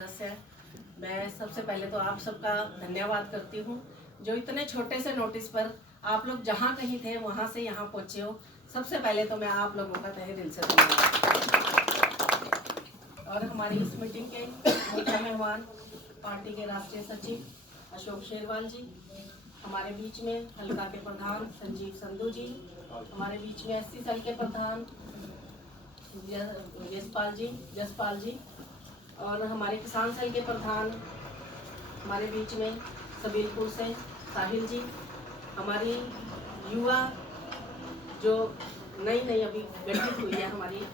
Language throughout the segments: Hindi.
है। मैं सबसे पहले तो आप सबका धन्यवाद करती हूँ जो इतने छोटे से नोटिस पर आप लोग जहाँ कहीं थे वहाँ से यहाँ पहुँचे हो। सबसे पहले तो मैं आप लोगों का तहे दिल से धन्यवाद। और हमारी इस मीटिंग के मुख्य मेहमान पार्टी के राष्ट्रीय सचिव अशोक शेरवाल जी, हमारे बीच में हल्का के प्रधान संजीव संधू जी, हमारे बीच में SC सेल के प्रधान जसपाल जी और हमारे किसान सेल के प्रधान हमारे बीच में सबीलपुर से साहिल जी, हमारी युवा जो नई अभी गठित हुई है, हमारी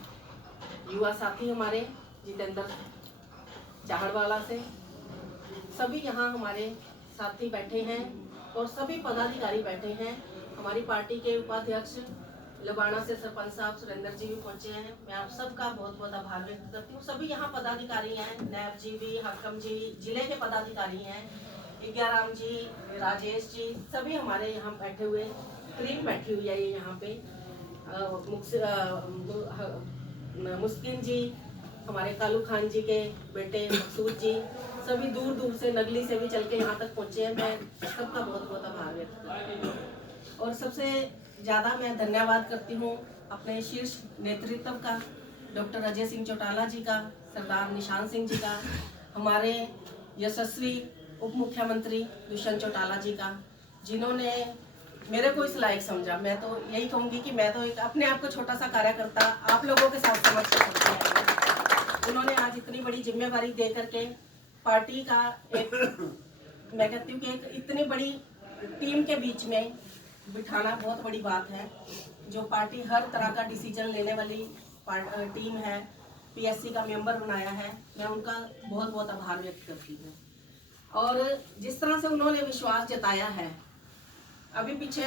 युवा साथी हमारे जितेंद्र चाहड़वाला से, सभी यहाँ हमारे साथी बैठे हैं और सभी पदाधिकारी बैठे हैं। हमारी पार्टी के उपाध्यक्ष लबाना से सरपंच साहब सुरेंद्र जी भी पहुंचे हैं। मैं आप सबका बहुत बहुत आभार व्यक्त करती हूँ। सभी यहाँ पदाधिकारी हैं, नैब जी भी, हकम जी, जिले के पदाधिकारी हैं, विज्ञाराम जी, राजेश जी, सभी हमारे यहाँ बैठे हुए, टीम बैठी हुई है ये यहाँ पे। मुस्किन जी, हमारे कालू खान जी के बेटे मकसूद जी, सभी दूर दूर से नगली से भी चल के यहाँ तक पहुँचे हैं। मैं सबका बहुत बहुत आभार व्यक्त करती हूँ। और सबसे ज़्यादा मैं धन्यवाद करती हूँ अपने शीर्ष नेतृत्व का, डॉक्टर अजय सिंह चौटाला जी का, सरदार निशान सिंह जी का, हमारे यशस्वी उप मुख्यमंत्री दुष्यंत चौटाला जी का, जिन्होंने मेरे को इस लायक समझा। मैं तो यही कहूँगी कि मैं तो एक अपने आप को छोटा सा कार्यकर्ता आप लोगों के साथ समझ कर सकती हूँ। उन्होंने आज इतनी बड़ी जिम्मेवारी दे करके पार्टी का एक, मैं कहती हूँ कि एक इतनी बड़ी टीम के बीच में बिठाना बहुत बड़ी बात है। जो पार्टी हर तरह का डिसीजन लेने वाली टीम है, PSC का मेंबर बनाया है, मैं उनका बहुत बहुत आभार व्यक्त करती हूँ। और जिस तरह से उन्होंने विश्वास जताया है, अभी पीछे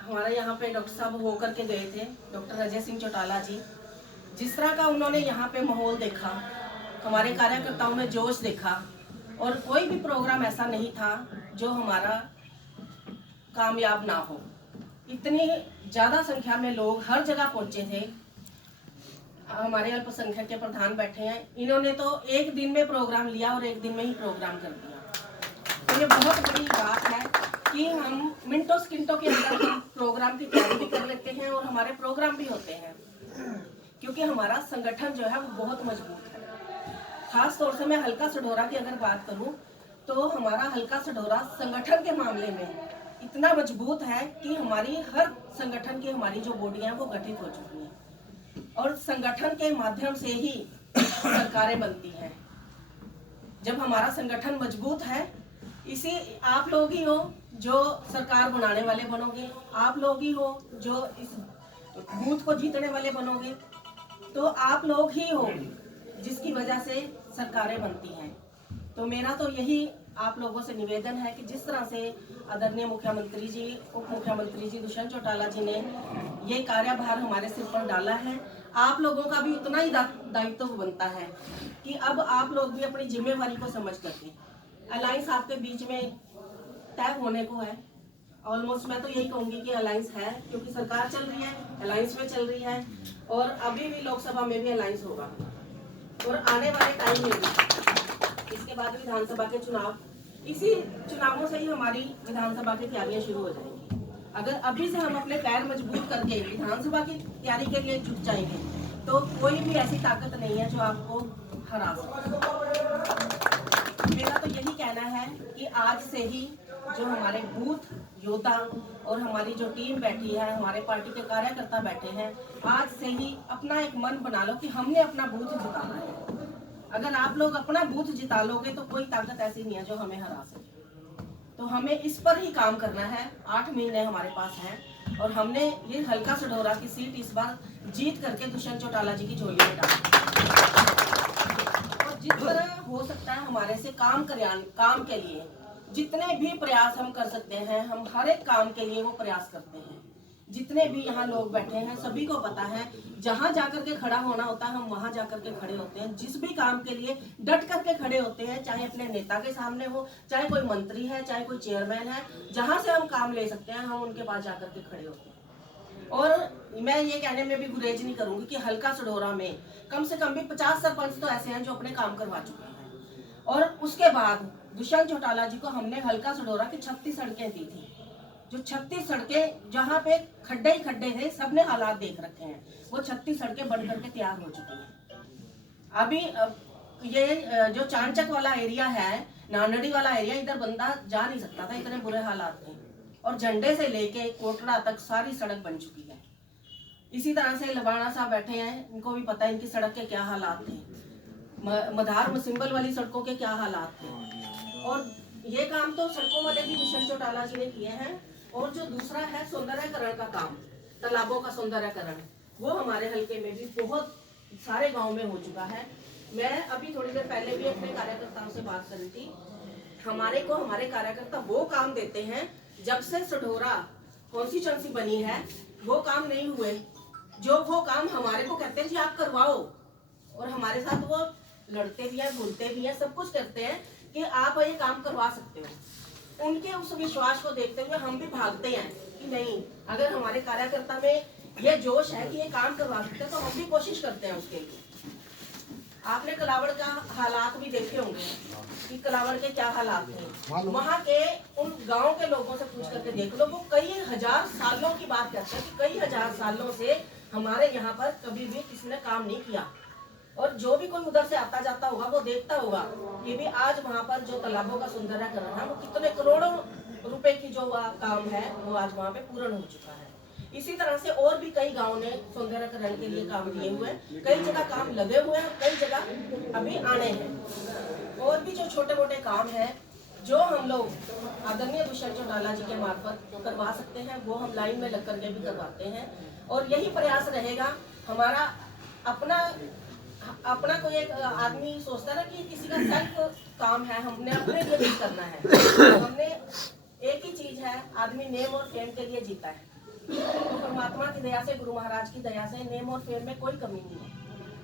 हमारे यहाँ पे डॉक्टर साहब होकर के गए थे, डॉक्टर अजय सिंह चौटाला जी, जिस तरह का उन्होंने यहाँ पे माहौल देखा, हमारे कार्यकर्ताओं में जोश देखा, और कोई भी प्रोग्राम ऐसा नहीं था जो हमारा कामयाब ना हो। इतनी ज्यादा संख्या में लोग हर जगह पहुंचे थे। हमारे अल्पसंख्यक के प्रधान बैठे हैं, इन्होंने तो एक दिन में प्रोग्राम लिया और एक दिन में ही प्रोग्राम कर दिया। तो ये बहुत बड़ी बात है कि हम मिनटों सेकंडों के अंदर प्रोग्राम की तैयारी भी कर लेते हैं और हमारे प्रोग्राम भी होते हैं, क्योंकि हमारा संगठन जो है वो बहुत मजबूत है। खास तौर से मैं हल्का सढौरा की अगर बात करूं तो हमारा हल्का सढौरा संगठन के मामले में इतना मजबूत है कि हमारी हर संगठन की हमारी जो बॉडियां हैं वो गठित हो चुकी हैं और संगठन के माध्यम से ही सरकारें बनती हैं। जब हमारा संगठन मजबूत है, इसी आप लोग ही हो जो सरकार बनाने वाले बनोगे, आप लोग ही हो जो इस बूथ को जीतने वाले बनोगे, तो आप लोग ही हो जिसकी वजह से सरकारें बनती हैं। तो मेरा तो यही आप लोगों से निवेदन है कि जिस तरह से आदरणीय मुख्यमंत्री जी, उप मुख्यमंत्री जी दुष्यंत चौटाला जी ने ये कार्यभार हमारे सिर पर डाला है, आप लोगों का भी उतना ही दायित्व बनता है कि अब आप लोग भी अपनी जिम्मेवारी को समझ करके, अलायंस आपके बीच में तय होने को है। ऑलमोस्ट मैं तो यही कहूंगी कि अलायंस है, क्योंकि सरकार चल रही है, अलायंस में चल रही है, और अभी भी लोकसभा में भी अलायंस होगा और आने वाले टाइम में भी, इसके बाद विधानसभा के चुनाव, इसी चुनावों से ही हमारी विधानसभा की तैयारियां शुरू हो जाएंगी। अगर अभी से हम अपने पैर मजबूत करके विधानसभा की तैयारी के लिए जुट जाएंगे तो कोई भी ऐसी ताकत नहीं है जो आपको हरा सके। मेरा तो यही कहना है कि आज से ही जो हमारे बूथ योद्धा और हमारी जो टीम बैठी है, हमारे पार्टी के कार्यकर्ता बैठे हैं, आज से ही अपना एक मन बना लो कि हमने अपना बूथ जिताना है। अगर आप लोग अपना बूथ जिता लोगे तो कोई ताकत ऐसी नहीं है जो हमें हरा सके। तो हमें इस पर ही काम करना है। 8 महीने हमारे पास हैं और हमने ये हल्का सढौरा की सीट इस बार जीत करके दुष्यंत चौटाला जी की झोली में डाली। और जिस तरह हो सकता है हमारे से काम के लिए जितने भी प्रयास हम कर सकते हैं, हम हर एक काम के लिए वो प्रयास करते हैं। जितने भी यहाँ लोग बैठे हैं सभी को पता है, जहाँ जाकर के खड़ा होना होता है हम वहां जाकर के खड़े होते हैं। जिस भी काम के लिए डट करके खड़े होते हैं, चाहे अपने नेता के सामने हो, चाहे कोई मंत्री है, चाहे कोई चेयरमैन है, जहां से हम काम ले सकते हैं हम उनके पास जाकर के खड़े होते हैं। और मैं ये कहने में भी गुरेज नहीं करूंगी कि हल्का सढौरा में कम से कम भी 50 सरपंच तो ऐसे हैं जो अपने काम करवा चुके हैं। और उसके बाद दुष्यंत चौटाला जी को हमने हल्का सडोरा की 36 सड़कें दी थी। जो 36 सड़कें जहाँ पे खड्डे ही खड्डे थे, सबने हालात देख रखे हैं, वो 36 सड़कें बन करके तैयार हो चुकी हैं। अभी ये जो चांचक वाला एरिया है, नानड़ी वाला एरिया, इधर बंदा जा नहीं सकता था, इतने बुरे हालात थे। और झंडे से लेके कोटड़ा तक सारी सड़क बन चुकी है। इसी तरह से लबाना साहब बैठे हैं, इनको भी पता है इनकी सड़क के क्या हालात थे, मधार मुसिम्बल वाली सड़कों के क्या हालात थे। और ये काम तो सड़कों वाले भी दुष्यंत चौटाला जी ने किए हैं। और जो दूसरा है सौंदर्यकरण का काम, तालाबों का सौंदर्यकरण, वो हमारे हल्के में भी बहुत सारे गाँव में हो चुका है। मैं अभी थोड़ी देर पहले भी अपने कार्यकर्ताओं से बात कर रही थी। हमारे कार्यकर्ता वो काम देते हैं, जब से सढौरा कॉन्स्टिट्यूएंसी बनी है वो काम नहीं हुए, जो वो काम हमारे को कहते हैं जी आप करवाओ, और हमारे साथ वो लड़ते भी हैं, बोलते भी हैं, सब कुछ करते हैं कि आप ये काम करवा सकते हो। उनके उस विश्वास को देखते हुए हम भी भागते हैं कि नहीं, अगर हमारे कार्यकर्ता में ये जोश है कि ये काम करवा सकते हैं तो हम भी कोशिश करते हैं उसके लिए। आपने कलावड़ का हालात भी देखे होंगे कि कलावड़ के क्या हालात थे। वहाँ के उन गांव के लोगों से पूछ करके देख लो, वो कई हजार सालों की बात करते हैं कि कई हजार सालों से हमारे यहाँ पर कभी भी किसी ने काम नहीं किया। और जो भी कोई उधर से आता जाता होगा वो देखता होगा कि भी आज वहाँ पर जो तालाबों का सौंदर्यकरण है वो कितने करोड़ों रुपए की जो काम है वो आज वहाँ पे पूर्ण हो चुका है। इसी तरह से और भी कई गांव ने सौंदर्यकरण के लिए काम किए हुए हैं, कई जगह काम लगे हुए हैं, कई जगह अभी आने हैं। और भी जो छोटे मोटे काम हैं जो हम लोग आदरणीय दुष्यंत चौटाला जी के मार्फत करवा सकते हैं, वो हम लाइन में लग करके भी करवाते हैं। और यही प्रयास रहेगा हमारा। अपना कोई एक आदमी सोचता है ना कि किसी का सेल्फ काम है, हमने अपने लिए कुछ करना है। हमने एक ही चीज है, आदमी नेम और फेम के लिए जीता है। तो परमात्मा की दया से, गुरु महाराज की दया से नेम और फेम में कोई कमी नहीं है।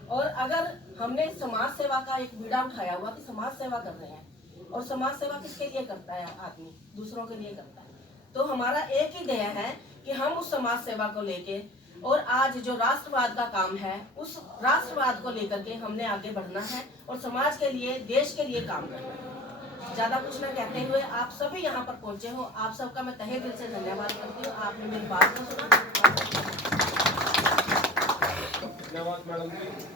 और अगर हमने समाज सेवा का एक बीड़ा उठाया हुआ कि समाज सेवा कर रहे हैं, और समाज सेवा किसके लिए करता है आदमी? दूसरों के लिए करता है। तो हमारा एक ही ध्येय है कि हम उस समाज सेवा को लेके, और आज जो राष्ट्रवाद का काम है उस राष्ट्रवाद को लेकर के हमने आगे बढ़ना है और समाज के लिए, देश के लिए काम करना है। ज्यादा कुछ न कहते हुए आप सभी यहाँ पर पहुंचे हो, आप सबका मैं तहे दिल से धन्यवाद करती हूँ। आपने मेरी बात को सुना।